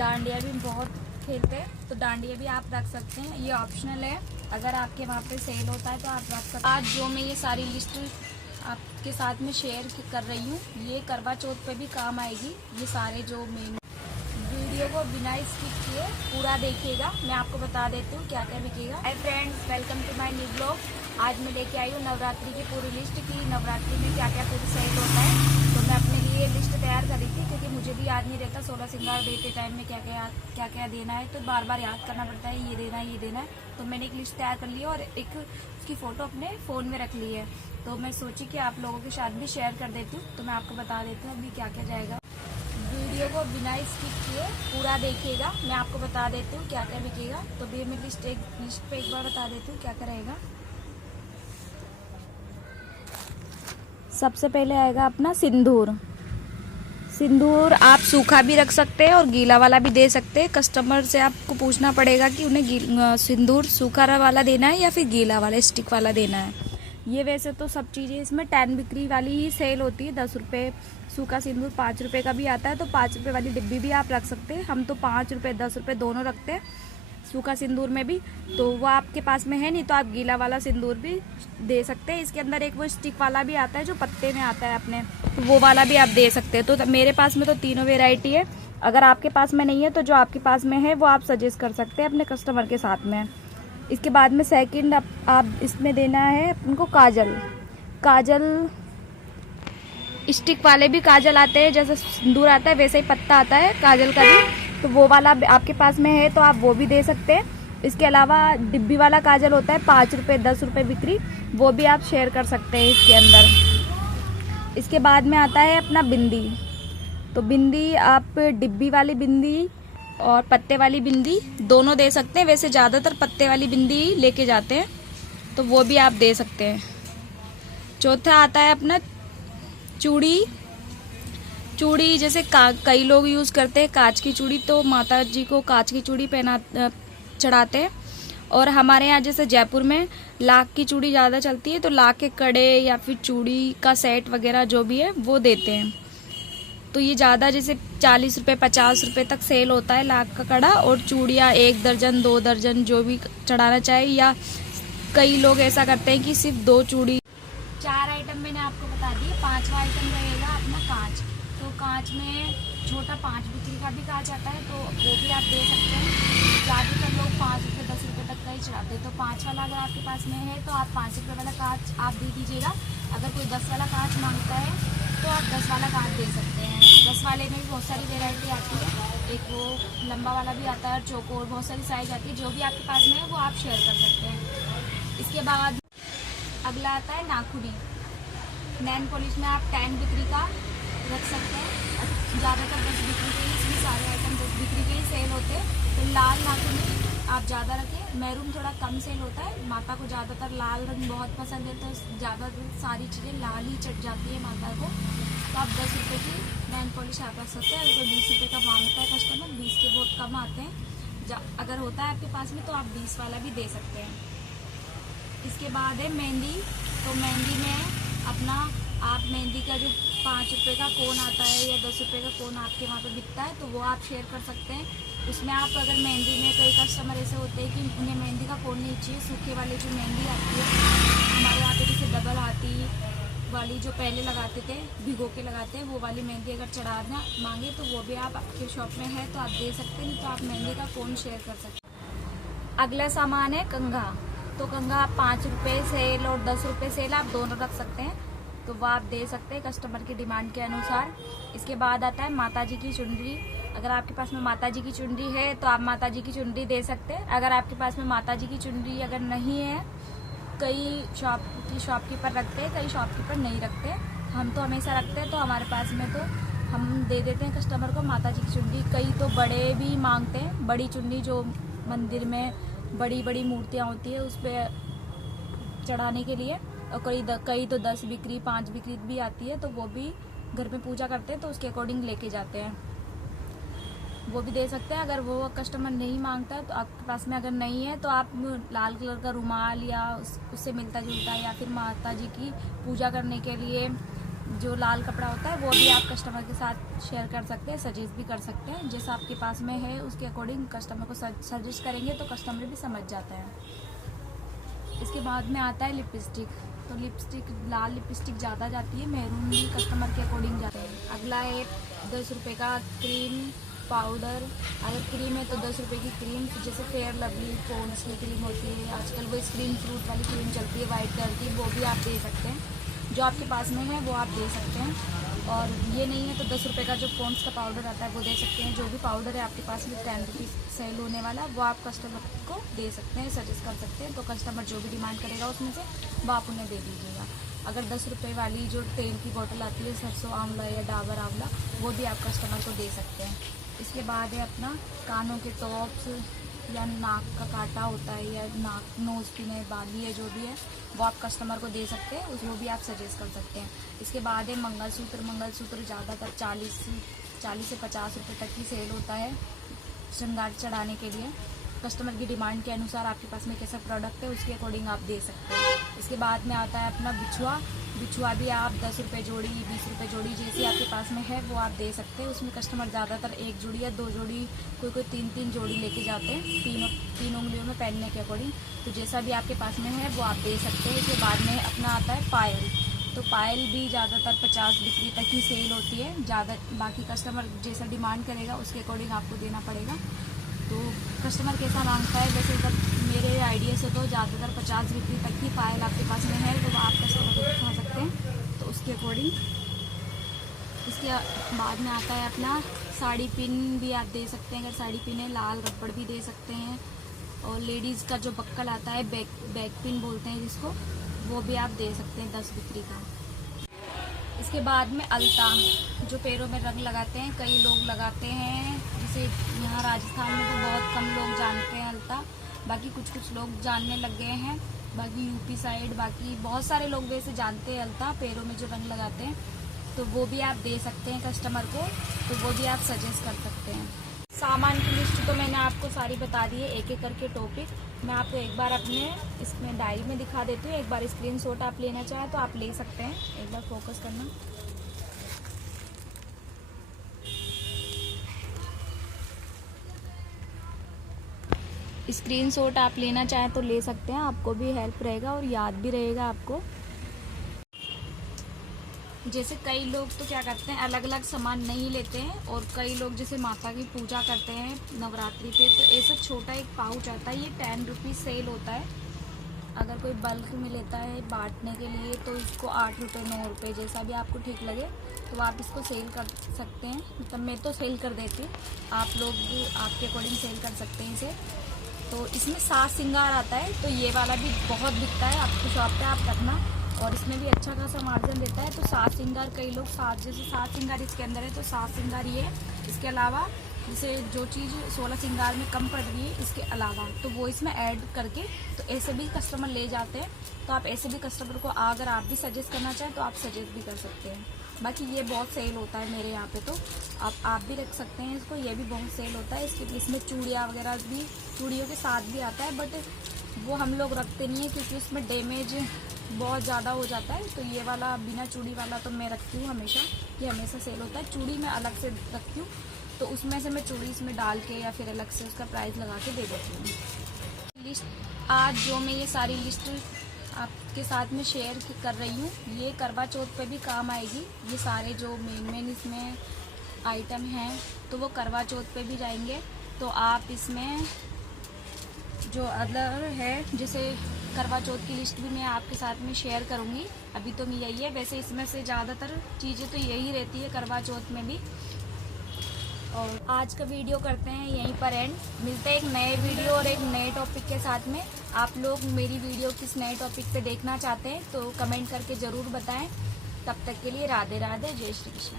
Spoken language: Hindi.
डांडिया भी बहुत खेलते हैं, तो डांडिया भी आप रख सकते हैं। ये ऑप्शनल है, अगर आपके वहाँ पे सेल होता है तो आप रख सकते हैं। आज जो मैं ये सारी लिस्ट आपके साथ में शेयर कर रही हूँ, ये करवा चौथ पे भी काम आएगी। ये सारे जो मेन वीडियो को बिना स्किप किए पूरा देखिएगा। मैं आपको बता देती हूँ क्या क्या बिकेगा। Hi friends, welcome to my new blog. आज मैं लेके आई हूँ नवरात्रि की पूरी लिस्ट की नवरात्रि में क्या क्या पूरी सेल होता है। तो मैं अपने लिए लिस्ट तैयार करी थी, क्योंकि मुझे भी याद नहीं रहता 16 श्रृंगार देते टाइम में क्या क्या देना है, तो बार बार याद करना पड़ता है, ये देना है ये देना है। तो मैंने एक लिस्ट तैयार कर ली है और एक उसकी फ़ोटो अपने फ़ोन में रख ली है। तो मैं सोची कि आप लोगों के साथ भी शेयर कर देती हूँ। तो मैं आपको बता देती हूँ अभी क्या क्या जाएगा। वीडियो को बिना स्किप किए पूरा देखिएगा। मैं आपको बता देती हूँ क्या क्या बिकेगा। तो भी मैं लिस्ट पे एक बार बता देती हूँ क्या क्या रहेगा। सबसे पहले आएगा अपना सिंदूर। सिंदूर आप सूखा भी रख सकते हैं और गीला वाला भी दे सकते हैं। कस्टमर से आपको पूछना पड़ेगा कि उन्हें सिंदूर सूखा वाला देना है या फिर गीला वाला स्टिक वाला देना है। ये वैसे तो सब चीज़ें इसमें 10 बिक्री वाली ही सेल होती है। 10 रुपये सूखा सिंदूर 5 रुपये का भी आता है, तो 5 रुपये वाली डिब्बी भी आप रख सकते हैं। हम तो 5 रुपये 10 रुपये दोनों रखते हैं सूखा सिंदूर में भी। तो वो आपके पास में है नहीं तो आप गीला वाला सिंदूर भी दे सकते हैं। इसके अंदर एक वो स्टिक वाला भी आता है जो पत्ते में आता है अपने, तो वो वाला भी आप दे सकते हैं। तो मेरे पास में तो तीनों वेराइटी है। अगर आपके पास में नहीं है तो जो आपके पास में है वो आप सजेस्ट कर सकते हैं अपने कस्टमर के साथ में। इसके बाद में सेकंड आप इसमें देना है उनको काजल स्टिक वाले भी काजल आते हैं, जैसे सिंदूर आता है वैसे ही पत्ता आता है काजल का भी। तो वो वाला आपके पास में है तो आप वो भी दे सकते हैं। इसके अलावा डिब्बी वाला काजल होता है 5 रुपये 10 रुपये बिक्री, वो भी आप शेयर कर सकते हैं इसके अंदर। इसके बाद में आता है अपना बिंदी। तो बिंदी आप डिब्बी वाली बिंदी और पत्ते वाली बिंदी दोनों दे सकते हैं। वैसे ज़्यादातर पत्ते वाली बिंदी लेके जाते हैं, तो वो भी आप दे सकते हैं। चौथा आता है अपना चूड़ी जैसे कई लोग यूज़ करते हैं कांच की चूड़ी, तो माता जी को कांच की चूड़ी चढ़ाते हैं। और हमारे यहाँ जैसे जयपुर में लाख की चूड़ी ज़्यादा चलती है, तो लाख के कड़े या फिर चूड़ी का सेट वगैरह जो भी है वो देते हैं। तो ये ज़्यादा जैसे 40 रुपये 50 रुपये तक सेल होता है लाख का कड़ा। और चूड़ियाँ 1 दर्जन 2 दर्जन जो भी चढ़ाना चाहे, या कई लोग ऐसा करते हैं कि सिर्फ 2 चूड़ी। 4 आइटम मैंने आपको बता दिए। 5वां आइटम रहेगा अपना कांच। तो कांच में छोटा 5 बिक्री का भी कांच आता है, तो वो भी आप दे सकते हैं। ज़्यादातर लोग 5 रुपये 10 रुपये तक का ही चढ़ाते हैं। तो 5 वाला अगर आपके पास में है तो आप 5 रुपये वाला कांच आप दे दीजिएगा। अगर कोई 10 वाला कांच मांगता है तो आप 10 वाला कांच दे सकते हैं। 10 वाले में भी बहुत सारी वेराइटी आती है। एक वो लंबा वाला भी आता है, चौकोर, बहुत सारी साइज आती है। जो भी आपके पास में है वो आप शेयर कर सकते हैं। इसके बाद अगला आता है नाखूनी। नैन पॉलिश में आप 10 बिक्री का रख सकते हैं। ज़्यादातर 10 बिक्री के ही इसमें सारे आइटम 10 बिक्री के ही सेल होते हैं। तो लाल नाखूनी आप ज़्यादा रखें। मैरून थोड़ा कम सेल होता है। माता को ज़्यादातर लाल रंग बहुत पसंद है, तो ज़्यादातर सारी चीज़ें लाल ही चढ़ जाती है माता को। तो आप 10 रुपये की नैन पॉलिश आप रख सकते हैं। अगर 20 रुपये का मांगता है कस्टमर, 20 के बहुत कम आते हैं। अगर होता है आपके पास में तो आप 20 वाला भी दे सकते हैं। इसके बाद है मेहंदी। तो मेहंदी में अपना आप मेहंदी का जो 5 रुपये का कोन आता है या 10 रुपये का कोन आपके वहाँ पे बिकता है, तो वो आप शेयर कर सकते हैं। उसमें आप अगर मेहंदी में कई कस्टमर ऐसे होते हैं कि उन्हें मेहंदी का कोन नहीं चाहिए, सूखे वाली जो मेहंदी आती है हमारे यहाँ पे जैसे डबल हाथी वाली जो पहले लगाते थे, भिगो के लगाते हैं, वो वाली मेहंदी अगर चढ़ाना मांगे तो वो भी आप आपके शॉप में है तो आप दे सकते हैं। नहीं तो आप मेहंदी का कोन शेयर कर सकते हैं। अगला सामान है कंघा। तो कंघा आप 5 रुपये सेल और 10 रुपये सेल आप दोनों रख सकते हैं, तो वो आप दे सकते हैं कस्टमर की डिमांड के अनुसार। इसके बाद आता है माता जी की चुनरी। अगर आपके पास में माता जी की चुनरी है तो आप माता जी की चुनरी दे सकते हैं। अगर आपके पास में माता जी की चुनरी अगर नहीं है, कई शॉपकीपर रखते हैं, कई शॉपकीपर नहीं रखते। हम तो हमेशा रखते हैं, तो हमारे पास में तो हम दे देते हैं कस्टमर को माता जी की चुनरी। कई तो बड़े भी मांगते हैं, बड़ी चुनरी जो मंदिर में बड़ी बड़ी मूर्तियाँ होती है उस पर चढ़ाने के लिए। और कई तो 10 बिक्री 5 बिक्री भी आती है, तो वो भी घर में पूजा करते हैं तो उसके अकॉर्डिंग लेके जाते हैं, वो भी दे सकते हैं। अगर वो कस्टमर नहीं मांगता है तो आपके पास में अगर नहीं है तो आप लाल कलर का रुमाल या उससे मिलता जुलता या फिर माता जी की पूजा करने के लिए जो लाल कपड़ा होता है वो भी आप कस्टमर के साथ शेयर कर सकते हैं, सजेस्ट भी कर सकते हैं। जैसा आपके पास में है उसके अकॉर्डिंग कस्टमर को सजेस्ट करेंगे तो कस्टमर भी समझ जाता है। इसके बाद में आता है लिपस्टिक। तो लिपस्टिक, लाल लिपस्टिक ज़्यादा जाती है, मैरून भी कस्टमर के अकॉर्डिंग जाते हैं। अगला है 10 रुपये का क्रीम पाउडर। अगर क्रीम है तो 10 रुपये की क्रीम, जैसे फेयर लवली पॉन्ड्स की क्रीम होती है, आजकल वो स्क्रीन फ्रूट वाली क्रीम चलती है वाइट कलर की, वो भी आप दे सकते हैं। जो आपके पास में है वो आप दे सकते हैं। और ये नहीं है तो 10 रुपये का जो पॉन्ड्स का पाउडर आता है वो दे सकते हैं। जो भी पाउडर है आपके पास में 10 रुपीज़ सेल होने वाला वो आप कस्टमर को दे सकते हैं, सजेस्ट कर सकते हैं। तो कस्टमर जो भी डिमांड करेगा उसमें से वो आप उन्हें दे दीजिएगा। अगर 10 रुपये वाली जो तेल की बोतल आती है, सरसों आंवला या डाबर आंवला, वो भी आप कस्टमर को दे सकते हैं। इसके बाद है अपना कानों के टॉप्स या नाक का कांटा होता है या नाक नोज पिन है, बाली है, जो भी है वो आप कस्टमर को दे सकते हैं, उसको भी आप सजेस्ट कर सकते हैं। इसके बाद है मंगलसूत्र। मंगलसूत्र ज़्यादातर 40 से 50 रुपये तक की सेल होता है श्रृंगार चढ़ाने के लिए। कस्टमर की डिमांड के अनुसार आपके पास में कैसा प्रोडक्ट है उसके अकॉर्डिंग आप दे सकते हैं। इसके बाद में आता है अपना बिछुआ। बिछुआ भी आप 10 रुपये जोड़ी, 20 रुपये जोड़ी, जैसे आपके पास में है वो आप दे सकते हैं। उसमें कस्टमर ज़्यादातर 1 जोड़ी या 2 जोड़ी, कोई 3 जोड़ी लेके जाते हैं, तीन उंगलियों में पहनने के अकॉर्डिंग। तो जैसा भी आपके पास में है वो आप दे सकते हैं। इसके बाद में अपना आता है पायल। तो पायल भी ज़्यादातर 50 बिक्री तक की सेल होती है। ज़्यादा बाकी कस्टमर जैसा डिमांड करेगा उसके अकॉर्डिंग आपको देना पड़ेगा। तो कस्टमर कैसा मांगता है, वैसे जब मेरे आइडिया से तो ज़्यादातर 50 बिक्री तक की पायल आपके पास में है तो आप कस्टमर को दिखा सकते हैं, तो उसके अकॉर्डिंग। इसके बाद में आता है अपना साड़ी पिन भी आप दे सकते हैं। अगर साड़ी पिन है, लाल रबड़ भी दे सकते हैं। और लेडीज़ का जो बक्कल आता है, बैक पिन बोलते हैं जिसको, वो भी आप दे सकते हैं 10 बिक्री का। इसके बाद में अलता, जो पैरों में रंग लगाते हैं, कई लोग लगाते हैं। जैसे यहाँ राजस्थान में तो बहुत कम लोग जानते हैं अलता, बाकी कुछ लोग जानने लग गए हैं। बाकी यूपी साइड बाकी बहुत सारे लोग वैसे जानते हैं अलता, पैरों में जो रंग लगाते हैं, तो वो भी आप दे सकते हैं कस्टमर को, तो वो भी आप सजेस्ट कर सकते हैं। सामान की लिस्ट तो मैंने आपको सारी बता दी है, एक एक करके टॉपिक। मैं आपको एक बार अपने इसमें डायरी में दिखा देती हूँ। एक बार स्क्रीनशॉट आप लेना चाहें तो आप ले सकते हैं। एक बार फोकस करना। स्क्रीनशॉट आप लेना चाहें तो ले सकते हैं, आपको भी हेल्प रहेगा और याद भी रहेगा आपको। जैसे कई लोग तो क्या करते हैं, अलग अलग सामान नहीं लेते हैं, और कई लोग जैसे माता की पूजा करते हैं नवरात्रि पे, तो ऐसा छोटा एक पाउच आता है, ये 10 रुपीज़ सेल होता है। अगर कोई बल्क में लेता है बांटने के लिए तो इसको 8 रुपये 9 रुपये, जैसा भी आपको ठीक लगे तो आप इसको सेल कर सकते हैं। मतलब मैं तो सेल कर देती हूँ, आप लोग भी आपके अकॉर्डिंग सेल कर सकते हैं इसे। तो इसमें 7 श्रृंगार आता है, तो ये वाला भी बहुत बिकता है, आपकी शॉप पे आप रखना, और इसमें भी अच्छा खासा मार्जिन देता है। तो 7 श्रृंगार, कई लोग 7 श्रृंगार इसके अंदर है तो 7 श्रृंगार ये है। इसके अलावा जैसे जो चीज़ 16 श्रृंगार में कम पड़ रही है इसके अलावा, तो वो इसमें ऐड करके, तो ऐसे भी कस्टमर ले जाते हैं। तो आप ऐसे भी कस्टमर को अगर आप भी सजेस्ट करना चाहें तो आप सजेस्ट भी कर सकते हैं। बाकी ये बहुत सेल होता है मेरे यहाँ पे, तो आप भी रख सकते हैं इसको, ये भी बहुत सेल होता है। इसमें चूड़ियाँ वगैरह भी चूड़ियों के साथ भी आता है, बट वो हम लोग रखते नहीं हैं क्योंकि उसमें डैमेज बहुत ज़्यादा हो जाता है। तो ये वाला बिना चूड़ी वाला तो मैं रखती हूँ हमेशा, ये हमेशा सेल होता है। चूड़ी मैं अलग से रखती हूँ, तो उसमें से मैं चूड़ी इसमें डाल के या फिर अलग से उसका प्राइस लगा के दे देती हूँ। लिस्ट आज जो मैं ये सारी लिस्ट आपके साथ में शेयर कर रही हूँ, ये करवा चौथ पे भी काम आएगी। ये सारे जो मेन इसमें आइटम हैं तो वो करवा चौथ पे भी जाएंगे। तो आप इसमें जो अदर है, जैसे करवा चौथ की लिस्ट भी मैं आपके साथ में शेयर करूँगी। अभी तो यही है, वैसे इसमें से ज़्यादातर चीज़ें तो यही रहती है करवा चौथ में भी। और आज का वीडियो करते हैं यहीं पर एंड, मिलते हैं एक नए वीडियो और एक नए टॉपिक के साथ में। आप लोग मेरी वीडियो किस नए टॉपिक पे देखना चाहते हैं तो कमेंट करके ज़रूर बताएं। तब तक के लिए राधे राधे, जय श्री कृष्ण।